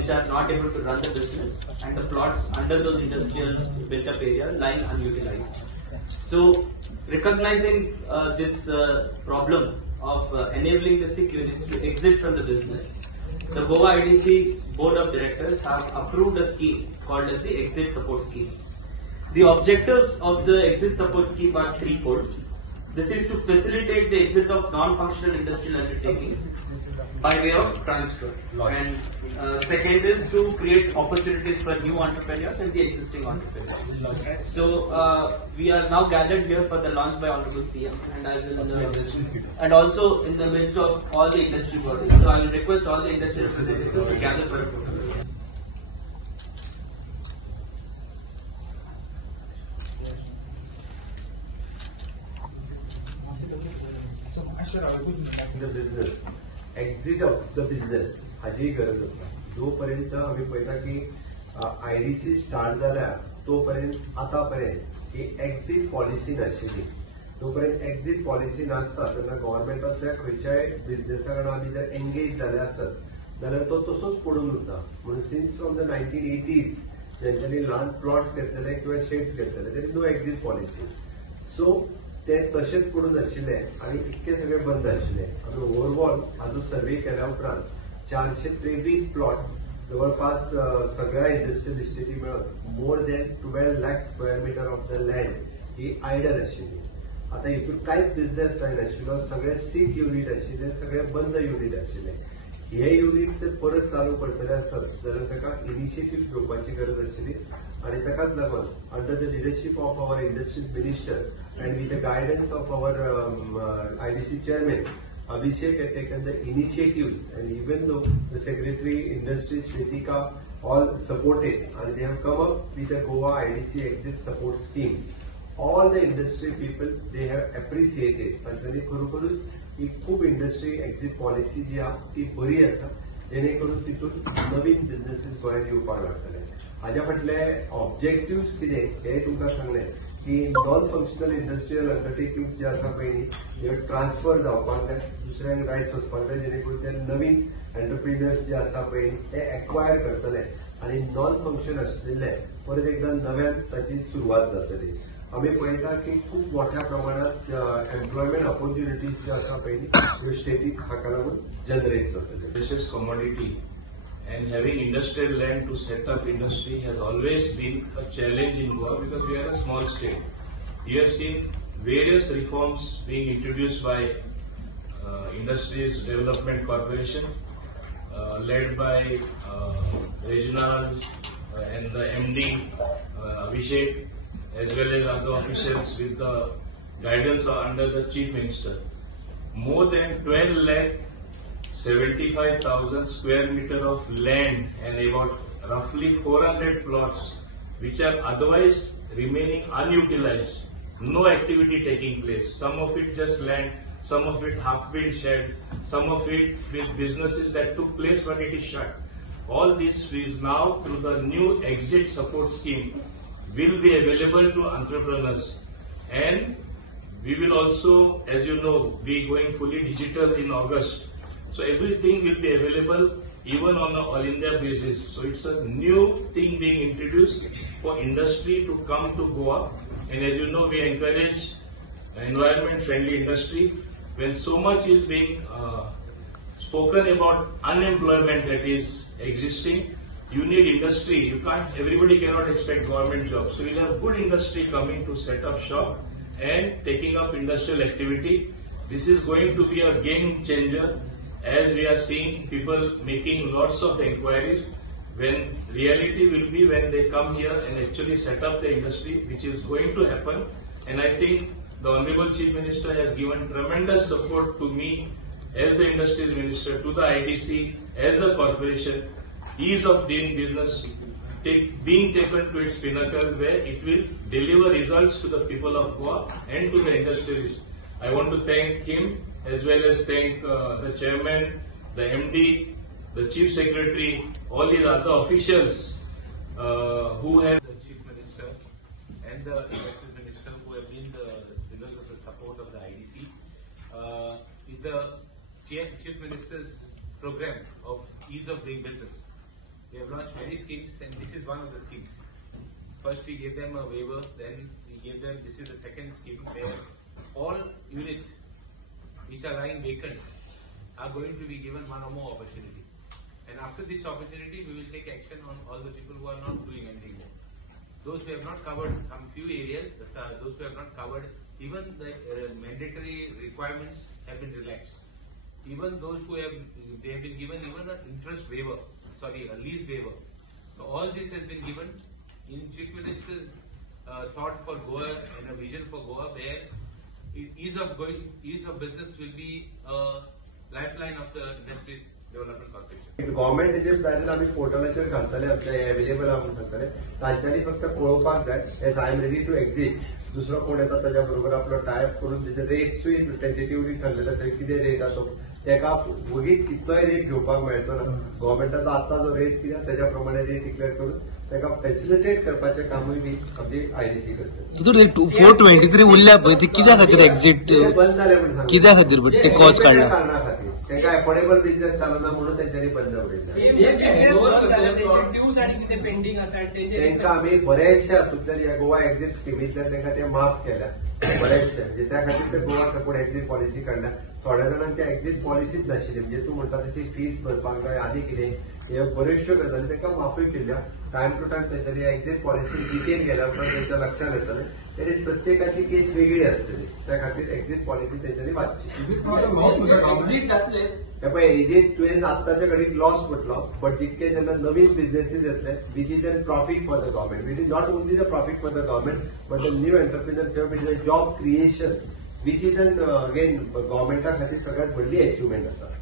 which are not able to run the business, and the plots under those industrial built-up area lying unutilized. So, recognizing this problem of enabling the sick units to exit from the business, the Goa IDC Board of Directors have approved a scheme called as the Exit Support Scheme. The objectives of the Exit Support Scheme are threefold. This is to facilitate the exit of non-functional industrial undertakings by way of transfer. And second is to create opportunities for new entrepreneurs and the existing entrepreneurs. So we are now gathered here for the launch by Honorable CM, and I will, and also in the midst of all the industry bodies. So I will request all the industry representatives to gather for a photo. The business, exit of the business हाची गरज आसा. जोपर्यंत आमी पळयता की IDC start जाल्या तोपर्यंत आतापर्यंत ही एक्झिट पॉलिसी नाशिल्ली. तोपर्यंत एक्झिट पॉलिसी नासता तेन्ना गव्हर्नमेंटातल्या खंयच्याय बिझनेसा वांगडा आमी जर एंगेज जाले आसत जाल्यार तो तसोच पडून उरता. म्हणून सिन्स फ्रॉम द 1980s जेन्ना ल्हान प्लॉट्स घेतलेले किंवा शेड्स घेतलेले तेन्ना नो एक्झिट पॉलिसी. सो ते तशेंच पडून आशिल्ले आनी इतके सगळे बंद आशिल्ले. आमी ओवरऑल हाजो सर्वे केल्या उपरांत 423 प्लॉट जवळपास सगळ्या इंडस्ट्रियल इस्टेटी मेळून more than 12 lakh square metre of the land ही आयडल आशिल्ली. आता हितून कांयच बिझनेस जायनाशिल्लो. सगळे सीक युनिट आशिल्ले, सगळे बंद युनिट आशिल्ले. हे युनिट्स परत चालू करतले आसत जाल्यार ताका इनिशिएटीव घेवपाची गरज आशिल्ली. आणि ताकाच लागून under the leadership of our industries minister and with the guidance of our IDC chairman, Abhishek had taken the initiatives, and even though the Secretary Industries, Shritika, all supported, and they have come up with the Goa IDC Exit Support Scheme. All the industry people, they have appreciated. And त्यांनी खरोखरूच ही खूप industry exit policy जी आहा ती बरी आसा, जेणेकरून तितून नवीन businesses गोंयांत येवपाक लागतले. हाज्या फाटले ऑब्जेक्टिव्स कितें हे तुमकां सांगलें की नॉन फंक्शनल इंडस्ट्रियल अंडरटेकिंग्स जे आसा पळय हे ट्रान्सफर जावपाक जाय, दुसऱ्यांक रायट्स वचपाक जाय, जेणेकरून ते नवीन एंटरप्रिनर्स जे आसा पळय ते एक्वायर करतले आनी नॉन फंक्शन आशिल्ले परत एकदा नव्यान ताची सुरवात जातली. आमी पळयता की खूप मोठ्या प्रमाणात एम्प्लॉयमेंट ऑपॉर्च्युनिटीज जे आसा पळय ह्यो स्टेटीक हाका लागून जनरेट जातले. Precious commodity, and having industrial land to set up industry has always been a challenge in Goa because we are a small state. We have seen various reforms being introduced by Industries Development Corporation, led by Regional and the MD Abhishek, as well as other officials with the guidance under the Chief Minister. More than 12 lakh 75,000 square meter of land and about roughly 400 plots which are otherwise remaining unutilized. No activity taking place. Some of it just land, some of it half been shed, some of it with businesses that took place but it is shut. All this is now through the new exit support scheme will be available to entrepreneurs, and we will also, as you know, be going fully digital in August. So everything will be available even on an all India basis. So it's a new thing being introduced for industry to come to Goa. And as you know, we encourage environment friendly industry. When so much is being spoken about unemployment that is existing, you need industry. You can't, everybody cannot expect government jobs. So we'll have good industry coming to set up shop and taking up industrial activity. This is going to be a game changer, as we are seeing people making lots of inquiries, when reality will be when they come here and actually set up the industry, which is going to happen. And I think the Honorable Chief Minister has given tremendous support to me as the Industries Minister, to the IDC as a corporation, ease of doing business being taken to its pinnacle, where it will deliver results to the people of Goa and to the industries. I want to thank him, as well as thank the chairman, the MD, the chief secretary, all these other officials who have the chief minister and the industry minister, who have been the pillars of the support of the IDC. With the chief minister's program of ease of doing business, we many schemes, and this is one of the schemes. First, we gave them a waiver, then we gave them, this is the second scheme where all units which are lying vacant are going to be given one or more opportunity. And after this opportunity, we will take action on all the people who are not doing anything more. Those who have not covered some few areas, those who have not covered, even the mandatory requirements have been relaxed. Even those who have, they have been given even an interest waiver, a lease waiver. So all this has been given in Chief Minister's thought for Goa and a vision for Goa, where ease of business will be a lifeline of the industries development corporation. Government plan आम्ही पोर्टलाचेर घालतले आमचे available आहा सांगतले तांच्यांनी फक्त पळोवपाक जाय as I am ready to exit दुसरो कोण येता ताच्या बरोबर आपलो टायप करून तेजे रेट्सूय टेंटेटिव्हली ठरलेले थंय कितें रेट आसो तेका वगीच कितलोय रेट घेवपाक मेळचो ना गव्हर्नमेंटाचो आतां जो रेट कितें तेज्या प्रमाणे रेट डिक्लेअर करून तेका फॅसिलिटेट करपाचें कामूय बी आमची आयडीसी करता. 423 उरल्या पळय ती कित्या खातीर एक्झिट बंद जालें म्हणून सांगता कित्या खातीर ते कॉज काडला कारणा खातीर तेंका एफोर्डेबल बिझनेस चलना म्हणून तेंच्यांनी बंद उडयला. ड्यूज आणि कितें पेंडिंग आसा तेंका आमी बरेचशे हातूंतल्यान ह्या गोवा एक्झिट स्किमींतल्यान तेंका ते माफ केल्या बरेचशे म्हणजे त्या खातीर ते गोवा सपोर्ट एक्झिट पॉलिसी काडल्या. थोड्या जाणांक त्या एक्झिट पॉलिसीच नाशिल्ली म्हणजे तूं म्हणटा तशी फीस भरपाक जाय आनी कितें हे बऱ्योचश्यो गजाली तेंका माफूय केल्या. टायम टू टायम तेंच्यांनी एक्झिट पॉलिसी डिटेन केल्या उपरांत तेंच्या लक्षांत येतलें तेणी प्रत्येकाची केस वेगळी आसतली त्या खातीर एक्झिट पॉलिसी तेंच्यांनी वाचची. एक्झिट जातले हे पळय एक्झिट तुवें आत्ताच्या घडीक लॉस पडलो बट जितके जेन्ना नवीन बिझनेसीस येतले which is a profit for the government which is not only the profit for the government but the new entrepreneurship is a job creation which is again गव्हर्नमेंटा खातीर सगळ्यात व्हडली अचिव्हमेंट आसा.